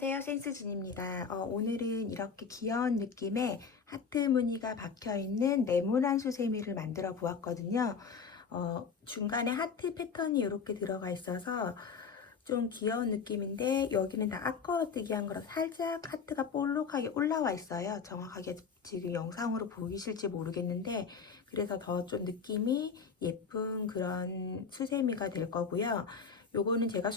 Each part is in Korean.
안녕하세요. 센스진입니다. 오늘은 이렇게 귀여운 느낌의 하트 무늬가 박혀있는 네모난 수세미를 만들어 보았거든요. 중간에 하트 패턴이 이렇게 들어가 있어서 좀 귀여운 느낌인데 여기는 다 앞걸어뜨기 한 거라 살짝 하트가 볼록하게 올라와 있어요. 정확하게 지금 영상으로 보이실지 모르겠는데 그래서 더 좀 느낌이 예쁜 그런 수세미가 될 거고요. 요거는 제가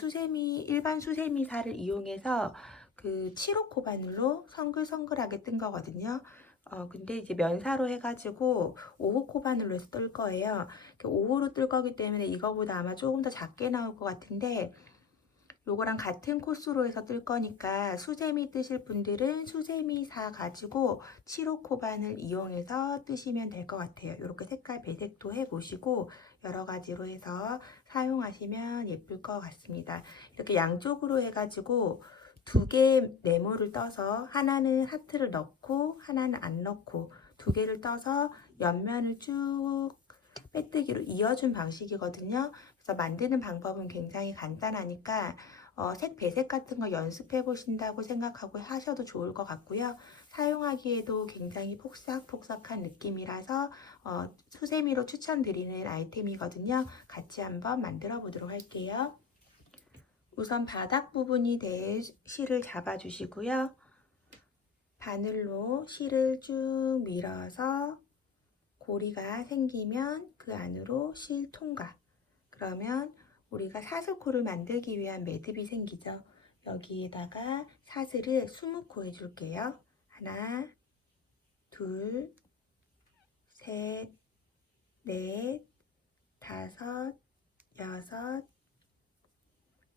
일반 수세미살을 이용해서 그 7호 코바늘로 성글성글하게 뜬 거거든요. 근데 이제 면사로 해가지고 5호 코바늘로 해서 뜰 거예요. 5호로 뜰 거기 때문에 이거보다 아마 조금 더 작게 나올 것 같은데 요거랑 같은 코스로 해서 뜰 거니까 수세미 뜨실 분들은 수세미 사 가지고 7호 코반을 이용해서 뜨시면 될 것 같아요. 이렇게 색깔 배색도 해보시고 여러 가지로 해서 사용하시면 예쁠 것 같습니다. 이렇게 양쪽으로 해가지고 두 개 네모를 떠서 하나는 하트를 넣고 하나는 안 넣고 두 개를 떠서 옆면을 쭉 빼뜨기로 이어준 방식이거든요. 그래서 만드는 방법은 굉장히 간단하니까 색 배색 같은 거 연습해 보신다고 생각하고 하셔도 좋을 것 같고요. 사용하기에도 굉장히 폭삭폭삭한 느낌이라서 수세미로 추천드리는 아이템이거든요. 같이 한번 만들어 보도록 할게요. 우선 바닥 부분이 될 실을 잡아 주시고요. 바늘로 실을 쭉 밀어서 고리가 생기면 그 안으로 실 통과. 그러면 우리가 사슬코를 만들기 위한 매듭이 생기죠. 여기에다가 사슬을 20코 해줄게요. 하나, 둘, 셋, 넷, 다섯, 여섯,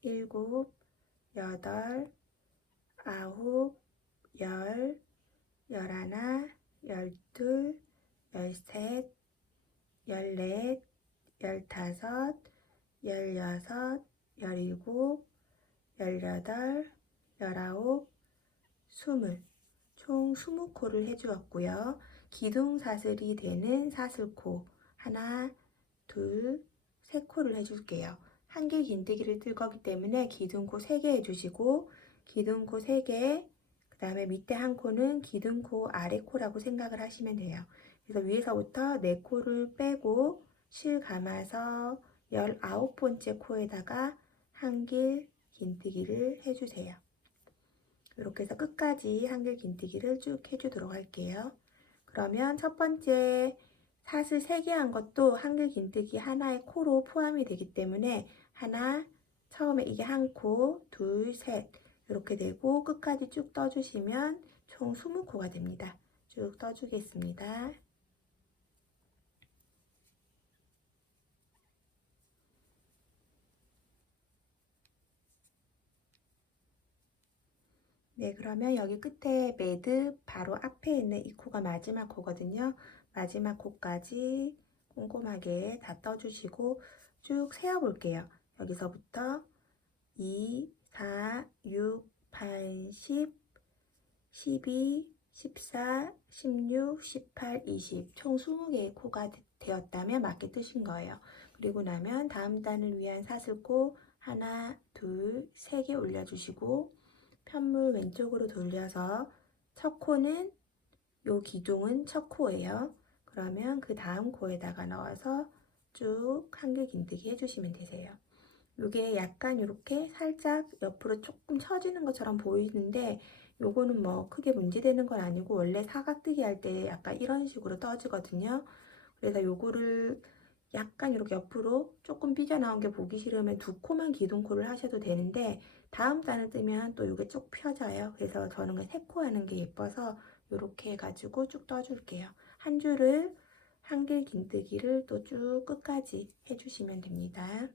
일곱, 여덟, 아홉, 열, 열하나, 열둘, 열셋, 열넷, 열다섯, 열여섯, 열일곱, 열여덟, 열아홉, 스물 총 20코를 해주었고요. 기둥사슬이 되는 사슬코 하나, 둘, 세 코를 해줄게요. 한길 긴뜨기를 뜰 거기 때문에 기둥코 3개 해주시고 기둥코 3개 그 다음에 밑에 한 코는 기둥코 아래 코라고 생각을 하시면 돼요. 그래서 위에서부터 4코를 빼고 실 감아서 19번째 코에다가 한길 긴뜨기를 해주세요. 이렇게 해서 끝까지 한길 긴뜨기를 쭉 해주도록 할게요. 그러면 첫 번째 사슬 3개 한 것도 한길 긴뜨기 하나의 코로 포함이 되기 때문에 하나, 처음에 이게 한 코, 둘, 셋 이렇게 되고 끝까지 쭉 떠주시면 총 20코가 됩니다. 쭉 떠주겠습니다. 네, 그러면 여기 끝에 매듭 바로 앞에 있는 이 코가 마지막 코거든요. 마지막 코까지 꼼꼼하게 다 떠주시고 쭉 세어볼게요. 여기서부터 2, 4, 6, 8, 10, 12, 14, 16, 18, 20. 총 20개의 코가 되었다면 맞게 뜨신 거예요. 그리고 나면 다음 단을 위한 사슬코 하나, 둘, 3개 올려주시고 편물 왼쪽으로 돌려서 첫 코는 요 기둥은 첫 코예요. 그러면 그 다음 코에다가 넣어서 쭉 한길 긴뜨기 해주시면 되세요. 요게 약간 이렇게 살짝 옆으로 조금 처지는 것처럼 보이는데 요거는 뭐 크게 문제되는 건 아니고 원래 사각뜨기 할 때 약간 이런 식으로 떠지거든요. 그래서 요거를 약간 이렇게 옆으로 조금 삐져나온 게 보기 싫으면 2코만 기둥코를 하셔도 되는데 다음 단을 뜨면 또 이게 쭉 펴져요. 그래서 저는 3코 하는 게 예뻐서 이렇게 해가지고 쭉 떠줄게요. 한 줄을 한길 긴뜨기를 또 쭉 끝까지 해주시면 됩니다.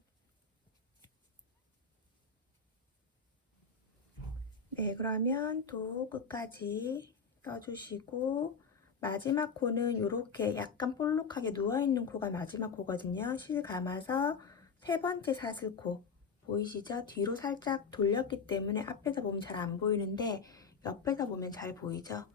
네, 그러면 또 끝까지 떠주시고 마지막 코는 이렇게 약간 볼록하게 누워있는 코가 마지막 코거든요. 실 감아서 3번째 사슬코 보이시죠? 뒤로 살짝 돌렸기 때문에 앞에서 보면 잘 안 보이는데 옆에서 보면 잘 보이죠?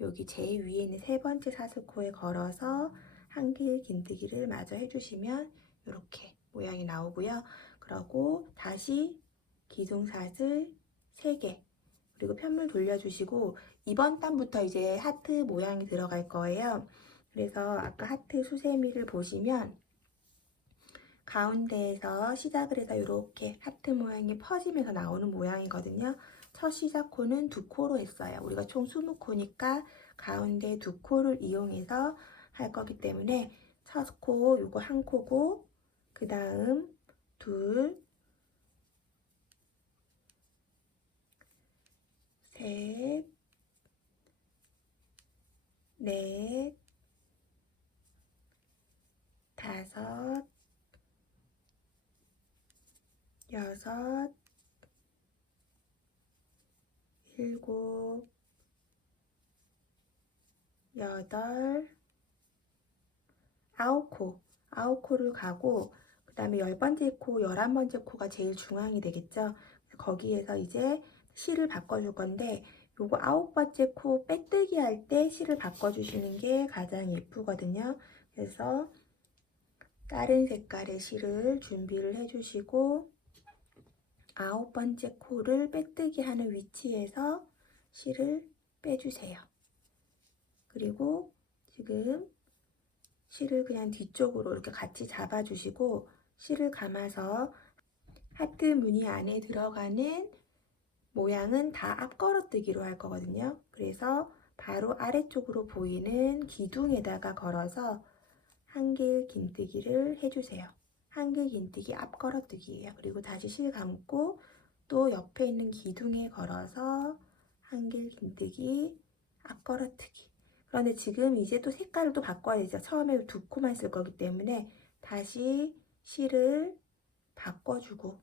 여기 제일 위에 있는 3번째 사슬코에 걸어서 한길 긴뜨기를 마저 해주시면 이렇게 모양이 나오고요. 그리고 다시 기둥사슬 3개 그리고 편물 돌려주시고 이번 단부터 이제 하트 모양이 들어갈 거예요. 그래서 아까 하트 수세미를 보시면 가운데에서 시작을 해서 이렇게 하트 모양이 퍼지면서 나오는 모양이거든요. 첫 시작 코는 두 코로 했어요. 우리가 총 20코니까 가운데 두 코를 이용해서 할 거기 때문에 첫 코, 요거 한 코고, 그 다음 둘, 셋, 넷, 다섯, 여섯, 일곱, 여덟, 아홉 코를 가고, 그 다음에 10번째 코, 11번째 코가 제일 중앙이 되겠죠. 거기에서 이제 실을 바꿔줄 건데, 요거 9번째 코 빼뜨기 할 때 실을 바꿔주시는 게 가장 예쁘거든요. 그래서 다른 색깔의 실을 준비를 해주시고, 9번째 코를 빼뜨기 하는 위치에서 실을 빼주세요. 그리고 지금 실을 그냥 뒤쪽으로 이렇게 같이 잡아주시고 실을 감아서 하트 무늬 안에 들어가는 모양은 다 앞걸어뜨기로 할 거거든요. 그래서 바로 아래쪽으로 보이는 기둥에다가 걸어서 한길 긴뜨기를 해주세요. 한길 긴뜨기 앞걸어뜨기예요. 그리고 다시 실 감고 또 옆에 있는 기둥에 걸어서 한길 긴뜨기 앞걸어뜨기. 그런데 지금 이제 또 색깔을 또 바꿔야 되죠. 처음에 두 코만 쓸 거기 때문에 다시 실을 바꿔주고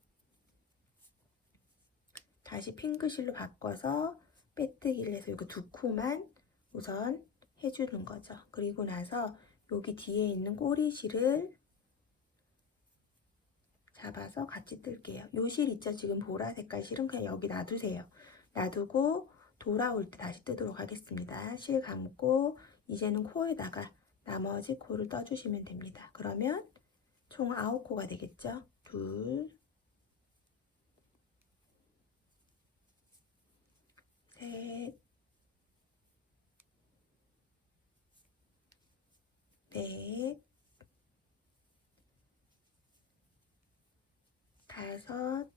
다시 핑크실로 바꿔서 빼뜨기를 해서 여기 두 코만 우선 해주는 거죠. 그리고 나서 여기 뒤에 있는 꼬리실을 잡아서 같이 뜰게요. 요 실 있죠? 지금 보라 색깔 실은 그냥 여기 놔두세요. 놔두고 돌아올 때 다시 뜨도록 하겠습니다. 실 감고 이제는 코에다가 나머지 코를 떠주시면 됩니다. 그러면 총 9코가 되겠죠? 둘, 셋, 넷, 다섯,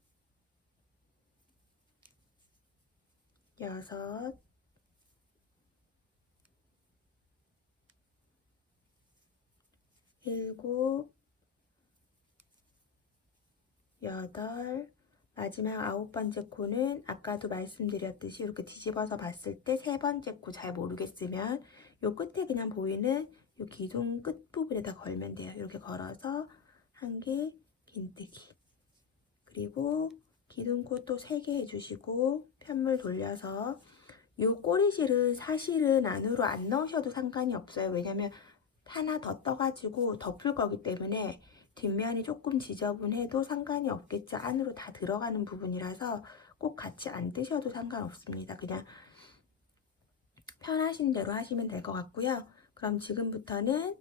여섯, 일곱, 여덟, 마지막 9번째 코는 아까도 말씀드렸듯이 이렇게 뒤집어서 봤을 때 3번째 코 잘 모르겠으면 요 끝에 그냥 보이는 요 기둥 끝부분에다 걸면 돼요. 이렇게 걸어서 한길 긴뜨기. 그리고 기둥코 또 3개 해주시고 편물 돌려서 요 꼬리실을 사실은 안으로 안 넣으셔도 상관이 없어요. 왜냐면 하나 더 떠가지고 덮을 거기 때문에 뒷면이 조금 지저분해도 상관이 없겠죠. 안으로 다 들어가는 부분이라서 꼭 같이 안 뜨셔도 상관없습니다. 그냥 편하신 대로 하시면 될 것 같고요. 그럼 지금부터는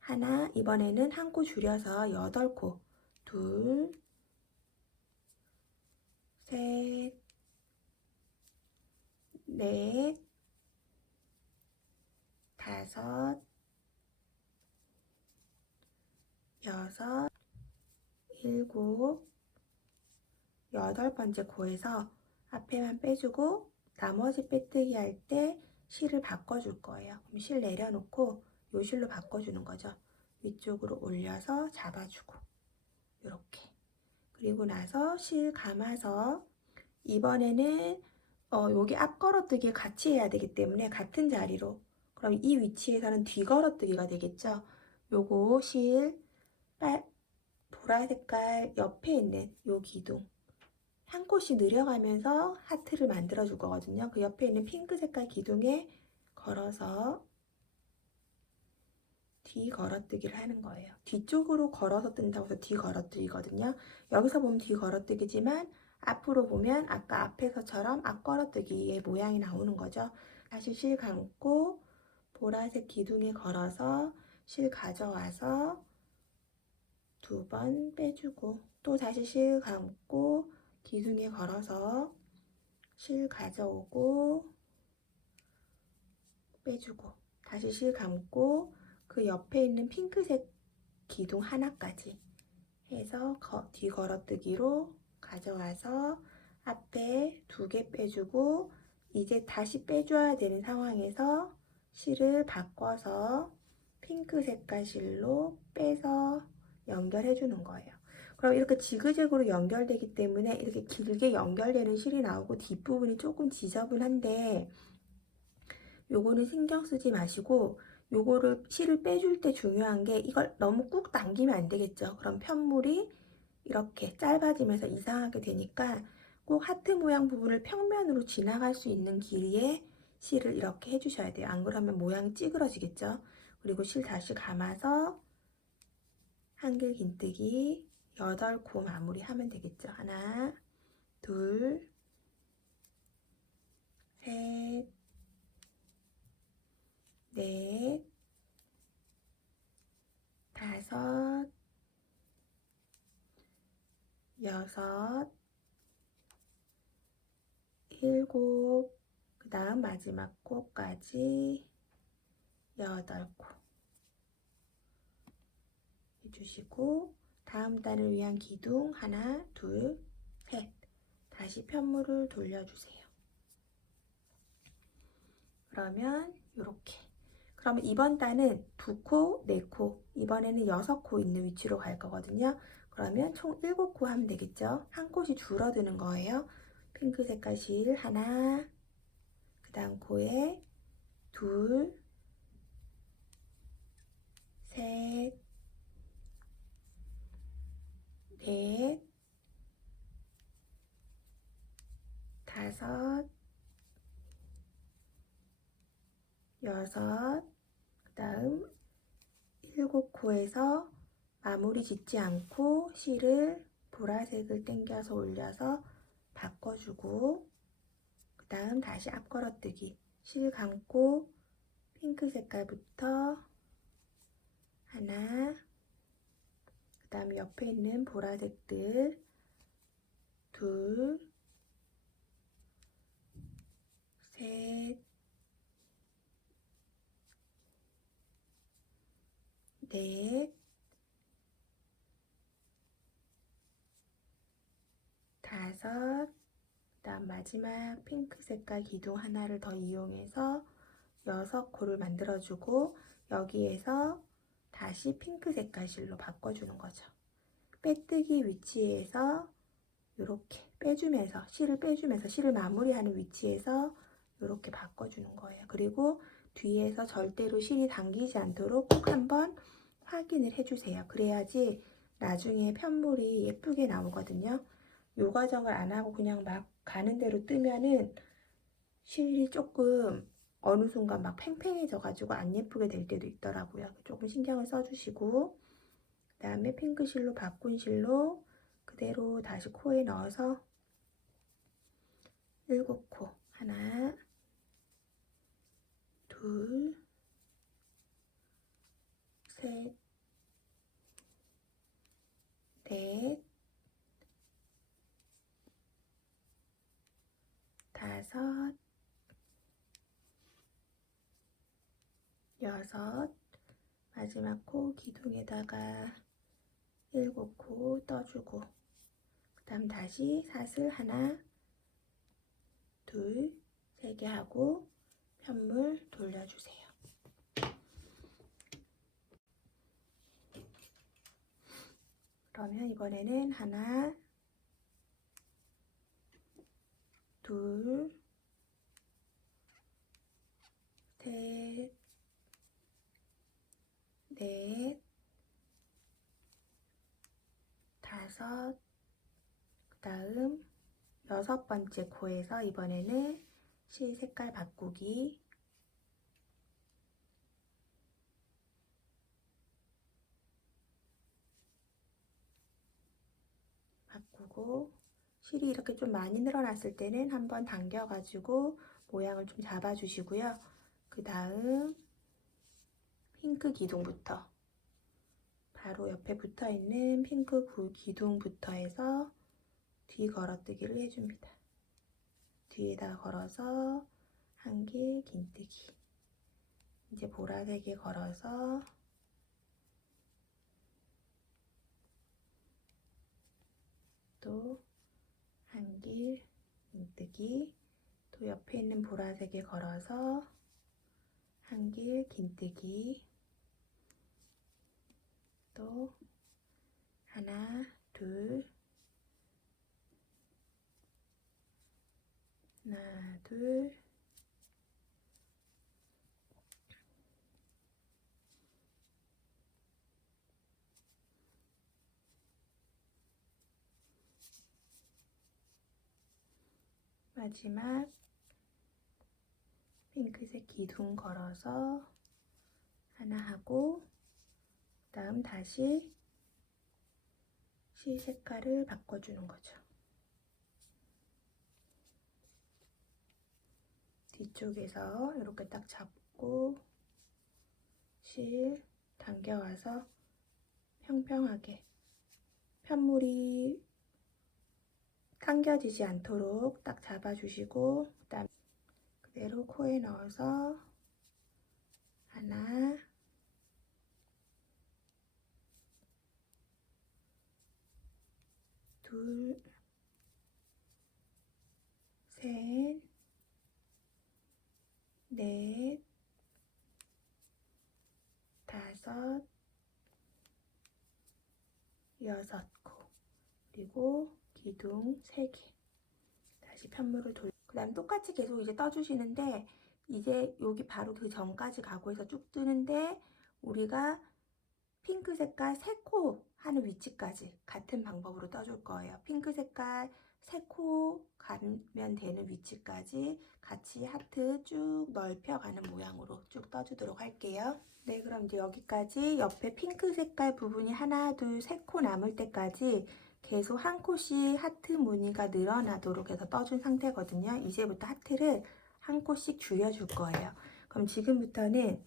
하나, 이번에는 한 코 줄여서 8코. 둘, 셋, 넷, 다섯, 여섯, 일곱, 8번째 코에서 앞에만 빼주고 나머지 빼뜨기 할 때 실을 바꿔줄 거예요. 그럼 실 내려놓고 요 실로 바꿔주는 거죠. 위쪽으로 올려서 잡아주고 이렇게. 그리고 나서 실 감아서 이번에는 여기 앞 걸어뜨기 같이 해야 되기 때문에 같은 자리로 그럼 이 위치에서는 뒤 걸어뜨기가 되겠죠. 요거 실 보라 색깔 옆에 있는 요 기둥 한 콧씩 늘려가면서 하트를 만들어 줄 거거든요. 그 옆에 있는 핑크 색깔 기둥에 걸어서 뒤 걸어뜨기를 하는 거예요. 뒤쪽으로 걸어서 뜬다고 해서 뒤 걸어뜨기거든요. 여기서 보면 뒤 걸어뜨기지만 앞으로 보면 아까 앞에서처럼 앞 걸어뜨기의 모양이 나오는 거죠. 다시 실 감고 보라색 기둥에 걸어서 실 가져와서 2번 빼주고 또 다시 실 감고 기둥에 걸어서 실 가져오고 빼주고 다시 실 감고 그 옆에 있는 핑크색 기둥 하나까지 해서 뒤 걸어뜨기로 가져와서 앞에 2개 빼주고 이제 다시 빼줘야 되는 상황에서 실을 바꿔서 핑크 색깔 실로 빼서 연결해 주는 거예요. 그럼 이렇게 지그재그로 연결되기 때문에 이렇게 길게 연결되는 실이 나오고 뒷부분이 조금 지저분한데 요거는 신경 쓰지 마시고 요거를 실을 빼줄 때 중요한 게 이걸 너무 꾹 당기면 안 되겠죠. 그럼 편물이 이렇게 짧아지면서 이상하게 되니까 꼭 하트 모양 부분을 평면으로 지나갈 수 있는 길이에 실을 이렇게 해주셔야 돼요. 안 그러면 모양이 찌그러지겠죠. 그리고 실 다시 감아서 한길 긴뜨기 8코 마무리하면 되겠죠. 하나, 둘, 셋, 넷, 다섯, 여섯, 일곱, 그 다음 마지막 코까지 8코 해주시고 다음 단을 위한 기둥 하나, 둘, 셋 다시 편물을 돌려주세요. 그러면 이렇게 그러면 이번 단은 2코, 4코 이번에는 6코 있는 위치로 갈 거거든요. 그러면 총 7코 하면 되겠죠. 한 콧이 줄어드는 거예요. 핑크 색깔 실 하나, 그 다음 코에 둘, 셋, 넷, 다섯, 여섯, 그 다음 7코에서 마무리 짓지 않고 실을 보라색을 당겨서 올려서 바꿔주고 그 다음 다시 앞걸어뜨기 실 감고 핑크 색깔부터 하나 그 다음 옆에 있는 보라색들 둘, 셋, 넷, 다섯, 그 다음 마지막 핑크 색깔 기둥 하나를 더 이용해서 6코를 만들어주고 여기에서 다시 핑크 색깔 실로 바꿔주는 거죠. 빼뜨기 위치에서 이렇게 빼주면서 실을 마무리하는 위치에서 이렇게 바꿔주는 거예요. 그리고 뒤에서 절대로 실이 당기지 않도록 꼭 한번 확인을 해주세요. 그래야지 나중에 편물이 예쁘게 나오거든요. 이 과정을 안 하고 그냥 막 가는 대로 뜨면은 실이 조금 어느 순간 막 팽팽해져 가지고 안 예쁘게 될 때도 있더라고요. 조금 신경을 써주시고 그 다음에 핑크 실로 바꾼 실로 그대로 다시 코에 넣어서 7코 하나 둘 셋 넷 다섯 여섯 마지막 코 기둥에다가 7코 떠주고 그 다음 다시 사슬 하나 둘 3개 하고 편물 돌려주세요. 그러면 이번에는 하나 둘 셋 넷 다섯 그 다음 6번째 코에서 이번에는 실 색깔 바꾸기 바꾸고 실이 이렇게 좀 많이 늘어났을 때는 한번 당겨 가지고 모양을 좀 잡아 주시고요. 그 다음 핑크 기둥부터 바로 옆에 붙어 있는 핑크 기둥부터 해서 뒤 걸어뜨기를 해줍니다. 뒤에다 걸어서 한길 긴뜨기. 이제 보라색에 걸어서 또 한길 긴뜨기. 또 옆에 있는 보라색에 걸어서 한길 긴뜨기. 또 하나, 둘, 하나, 둘, 마지막 핑크색 기둥 걸어서 하나 하고, 그다음 다시 실 색깔을 바꿔주는 거죠. 뒤쪽에서 이렇게 딱 잡고 실 당겨와서 평평하게 편물이 당겨지지 않도록 딱 잡아주시고, 그다음 그대로 코에 넣어서 하나, 둘, 셋, 넷, 다섯, 여섯 코, 그리고 기둥 3개. 다시 편물을 그 다음 똑같이 계속 이제 떠주시는데, 이제 여기 바로 그 전까지 가고 해서 쭉 뜨는데, 우리가 핑크 색깔 3코 하는 위치까지 같은 방법으로 떠줄 거예요. 핑크 색깔 3코 가면 되는 위치까지 같이 하트 쭉 넓혀가는 모양으로 쭉 떠주도록 할게요. 네, 그럼 이제 여기까지 옆에 핑크 색깔 부분이 하나, 둘, 3코 남을 때까지 계속 한 코씩 하트 무늬가 늘어나도록 해서 떠준 상태거든요. 이제부터 하트를 한 코씩 줄여줄 거예요. 그럼 지금부터는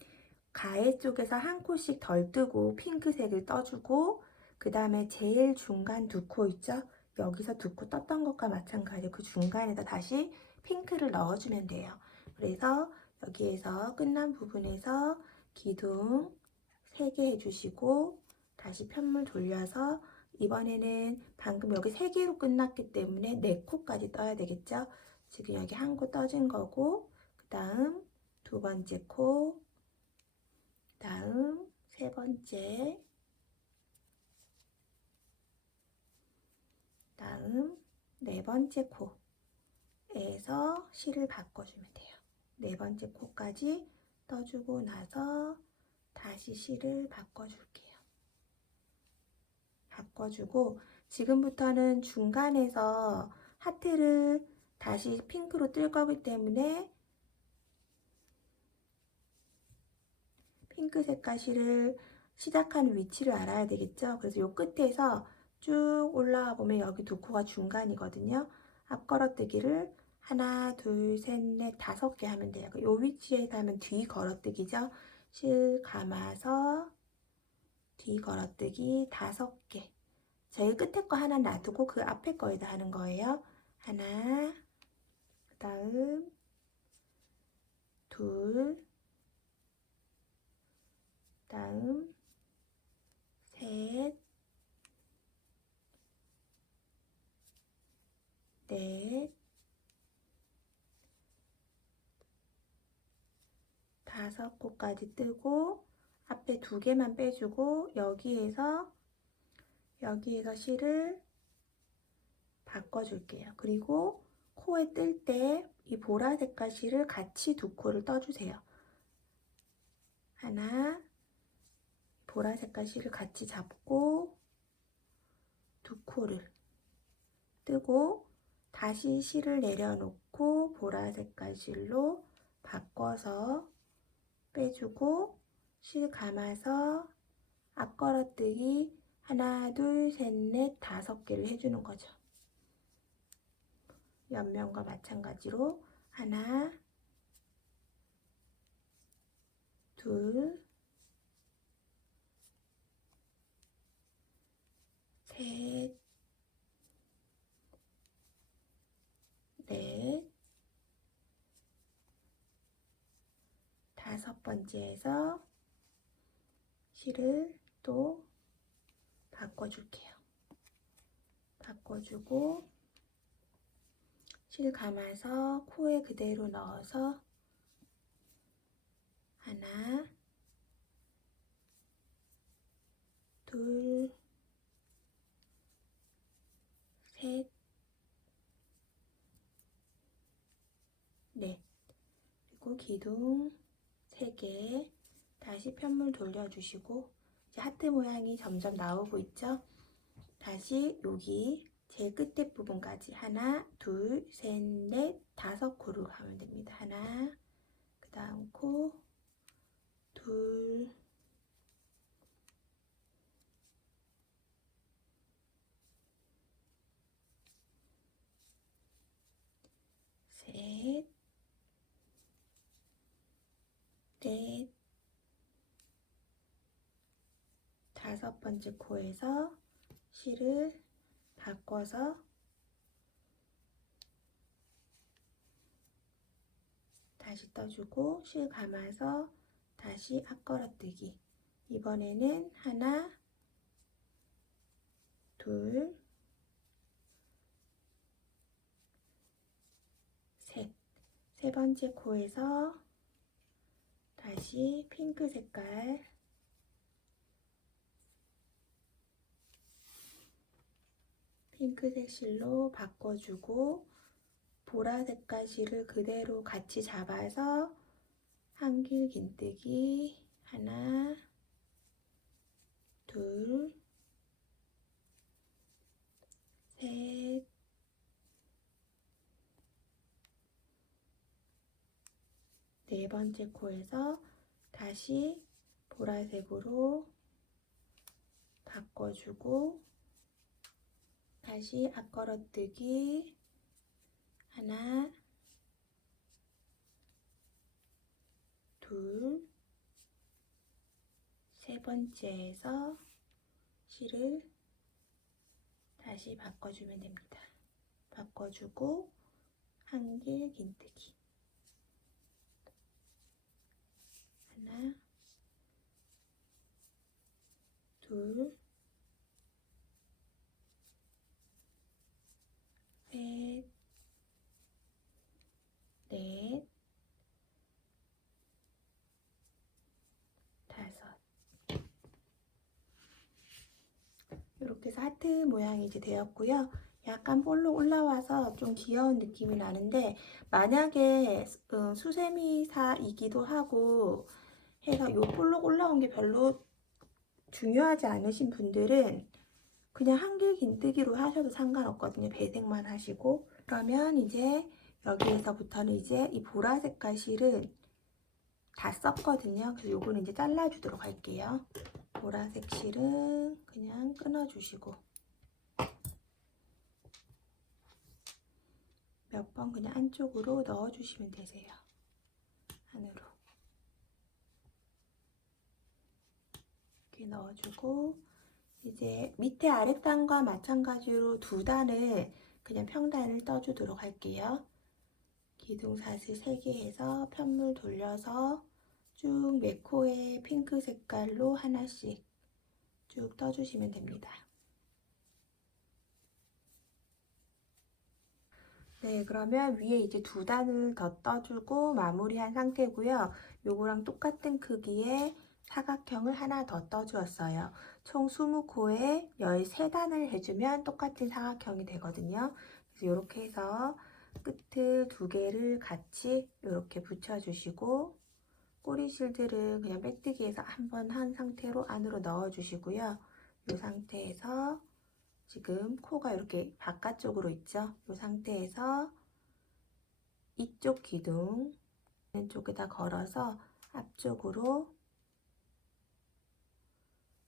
가해 쪽에서 한 코씩 덜 뜨고 핑크색을 떠주고, 그 다음에 제일 중간 2코 있죠? 여기서 2코 떴던 것과 마찬가지로 그 중간에다 다시 핑크를 넣어주면 돼요. 그래서 여기에서 끝난 부분에서 기둥 3개 해주시고, 다시 편물 돌려서 이번에는 방금 여기 3개로 끝났기 때문에 4코까지 떠야 되겠죠? 지금 여기 한 코 떠진 거고, 그 다음 2번째 코, 다음 3번째, 다음 4번째 코에서 실을 바꿔주면 돼요. 4번째 코까지 떠주고 나서 다시 실을 바꿔줄게요. 바꿔주고, 지금부터는 중간에서 하트를 다시 핑크로 뜰 거기 때문에 핑크 색깔 실을 시작하는 위치를 알아야 되겠죠. 그래서 요 끝에서 쭉 올라와 보면 여기 2코가 중간이거든요. 앞걸어뜨기를 하나, 둘, 셋, 넷, 5개 하면 돼요. 요 위치에서 하면 뒤 걸어뜨기죠. 실 감아서 뒤 걸어뜨기 5개. 제일 끝에 거 하나 놔두고 그 앞에 거에다 하는 거예요. 하나, 그 다음 둘, 다음 셋, 넷, 5코까지 뜨고 앞에 2개만 빼주고 여기에서 실을 바꿔줄게요. 그리고 코에 뜰 때 이 보라 색깔 실을 같이 2코를 떠주세요. 하나, 보라 색깔 실을 같이 잡고 2코를 뜨고 다시 실을 내려놓고 보라 색깔 실로 바꿔서 빼주고 실 감아서 앞걸어뜨기 하나, 둘, 셋, 넷, 5개를 해주는 거죠. 옆면과 마찬가지로 하나, 둘, 셋, 넷, 5번째에서 실을 또 바꿔줄게요. 바꿔주고 실 감아서 코에 그대로 넣어서 하나, 둘, 셋, 넷. 그리고 기둥 3개. 다시 편물 돌려주시고 이제 하트 모양이 점점 나오고 있죠? 다시 여기 제일 끝에 부분까지 하나, 둘, 셋, 넷, 5코로 가면 됩니다. 하나, 그 다음 코, 둘, 셋, 넷, 5번째 코에서 실을 바꿔서 다시 떠주고 실 감아서 다시 앞걸어뜨기. 이번에는 하나, 둘, 셋. 3번째 코에서 다시 핑크 색깔 핑크색 실로 바꿔주고 보라색깔 실을 그대로 같이 잡아서 한길 긴뜨기 하나, 둘, 셋, 네 번째 코에서 다시 보라색으로 바꿔주고 다시 앞걸어뜨기 하나, 둘, 3번째에서 실을 다시 바꿔주면 됩니다. 바꿔주고 한길 긴뜨기 하나, 둘, 셋, 넷, 5. 이렇게 해서 하트 모양이 이제 되었고요. 약간 볼록 올라와서 좀 귀여운 느낌이 나는데 만약에 수세미사이기도 하고 해서 요 볼록 올라온 게 별로 중요하지 않으신 분들은 그냥 한길 긴뜨기로 하셔도 상관없거든요. 배색만 하시고. 그러면 이제 여기에서부터는 이제 이 보라색깔 실은 다 썼거든요. 그래서 요거는 이제 잘라주도록 할게요. 보라색 실은 그냥 끊어주시고 몇 번 그냥 안쪽으로 넣어주시면 되세요. 안으로 이렇게 넣어주고 이제 밑에 아랫단과 마찬가지로 2단을 그냥 평단을 떠주도록 할게요. 기둥사슬 3개 해서 편물 돌려서 쭉 매 코에 핑크 색깔로 하나씩 쭉 떠주시면 됩니다. 네, 그러면 위에 이제 2단을 더 떠주고 마무리한 상태고요. 요거랑 똑같은 크기의 사각형을 하나 더 떠주었어요. 총 20코에 13단을 해주면 똑같은 사각형이 되거든요. 그래서 이렇게 해서 끝을 2개를 같이 이렇게 붙여주시고 꼬리실들은 그냥 빼뜨기에서 한번 한 상태로 안으로 넣어주시고요. 이 상태에서 지금 코가 이렇게 바깥쪽으로 있죠. 이 상태에서 이쪽 기둥 왼쪽에다 걸어서 앞쪽으로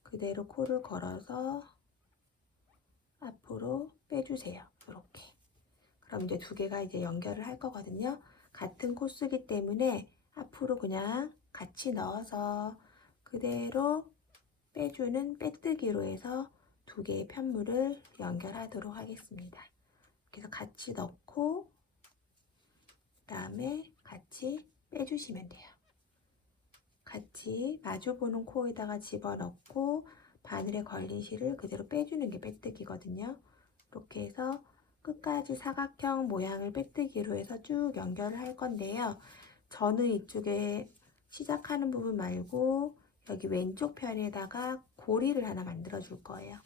그대로 코를 걸어서 앞으로 빼주세요. 이렇게. 그럼 이제 2개가 이제 연결을 할 거거든요. 같은 코스기 때문에 앞으로 그냥 같이 넣어서 그대로 빼주는 빼뜨기로 해서 2개의 편물을 연결하도록 하겠습니다. 그래서 같이 넣고 그 다음에 같이 빼주시면 돼요. 같이 마주보는 코에다가 집어넣고 바늘에 걸린 실을 그대로 빼주는 게 빼뜨기거든요. 이렇게 해서 끝까지 사각형 모양을 빼뜨기로 해서 쭉 연결을 할 건데요. 저는 이쪽에 시작하는 부분 말고 여기 왼쪽 편에다가 고리를 하나 만들어 줄 거예요.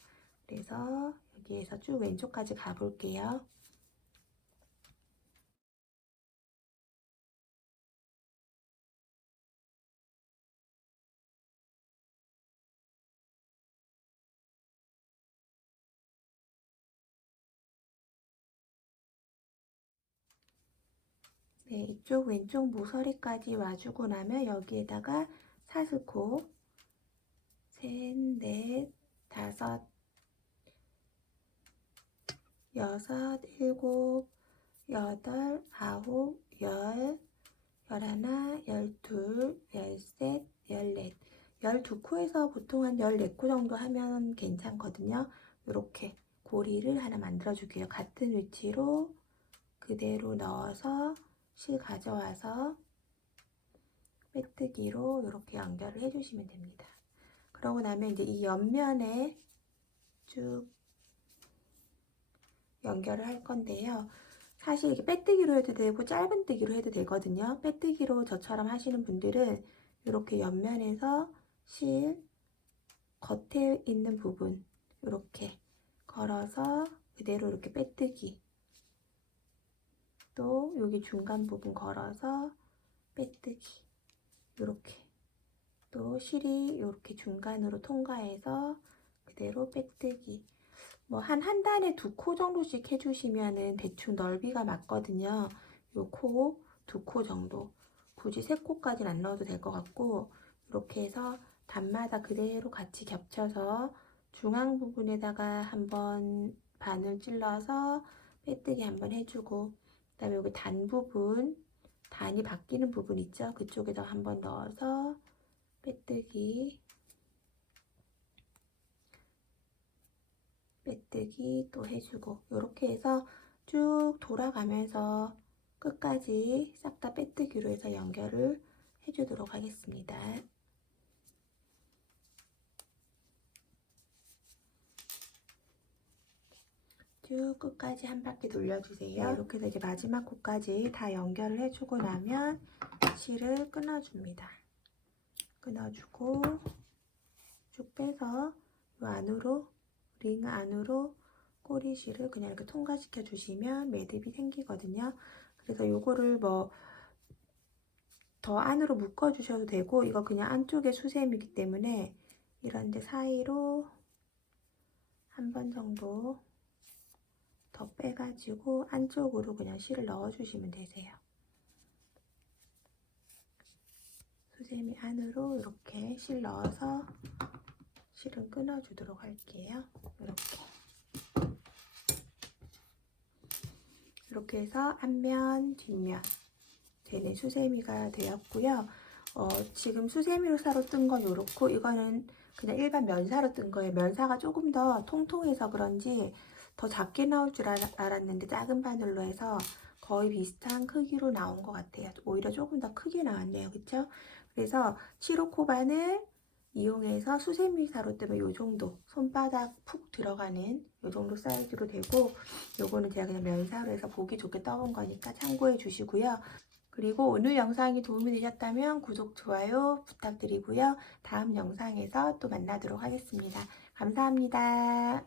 그래서 여기에서 쭉 왼쪽까지 가 볼게요. 네, 이쪽 왼쪽 모서리까지 와주고 나면 여기에다가 사슬코 셋, 넷, 다섯, 여섯, 일곱, 여덟, 아홉, 열, 열하나, 열둘, 열셋, 열넷, 12코에서 보통 한 14코 정도 하면 괜찮거든요. 이렇게 고리를 하나 만들어 줄게요. 같은 위치로 그대로 넣어서 실 가져와서 빼뜨기로 이렇게 연결을 해주시면 됩니다. 그러고 나면 이제 이 옆면에 쭉 연결을 할 건데요. 사실 이렇게 빼뜨기로 해도 되고 짧은뜨기로 해도 되거든요. 빼뜨기로 저처럼 하시는 분들은 이렇게 옆면에서 실 겉에 있는 부분 이렇게 걸어서 그대로 이렇게 빼뜨기, 또 여기 중간 부분 걸어서 빼뜨기, 이렇게 또 실이 이렇게 중간으로 통과해서 그대로 빼뜨기. 뭐 한 단에 2코 정도씩 해주시면은 대충 넓이가 맞거든요. 요 코 2코 정도. 굳이 3코까지는 안 넣어도 될 것 같고, 이렇게 해서 단마다 그대로 같이 겹쳐서 중앙 부분에다가 한번 바늘 찔러서 빼뜨기 한번 해주고, 그다음에 여기 단 부분, 단이 바뀌는 부분 있죠? 그쪽에다 한번 넣어서 빼뜨기, 빼뜨기 또 해주고, 이렇게 해서 쭉 돌아가면서 끝까지 싹 다 빼뜨기로 해서 연결을 해주도록 하겠습니다. 쭉 끝까지 한 바퀴 돌려주세요. 네, 이렇게 해서 이제 마지막 코까지 다 연결을 해주고 나면 실을 끊어줍니다. 끊어주고 쭉 빼서 이 안으로, 링 안으로 꼬리실을 그냥 이렇게 통과시켜 주시면 매듭이 생기거든요. 그래서 요거를 뭐 더 안으로 묶어 주셔도 되고, 이거 그냥 안쪽에 수세미이기 때문에 이런 데 사이로 한 번 정도 더 빼가지고 안쪽으로 그냥 실을 넣어 주시면 되세요. 수세미 안으로 이렇게 실 넣어서 실은 끊어 주도록 할게요. 이렇게 해서 앞면, 뒷면 되는 수세미가 되었고요. 지금 수세미로 사로 뜬 건 이렇고, 이거는 그냥 일반 면사로 뜬 거예요. 면사가 조금 더 통통해서 그런지 더 작게 나올 줄 알았는데 작은 바늘로 해서 거의 비슷한 크기로 나온 것 같아요. 오히려 조금 더 크게 나왔네요. 그쵸? 그래서 7호 바늘 이용해서 수세미사로 뜨면 이 정도, 손바닥 푹 들어가는 이 정도 사이즈로 되고, 요거는 제가 그냥 면사로 해서 보기 좋게 떠본 거니까 참고해 주시고요. 그리고 오늘 영상이 도움이 되셨다면 구독, 좋아요 부탁드리고요. 다음 영상에서 또 만나도록 하겠습니다. 감사합니다.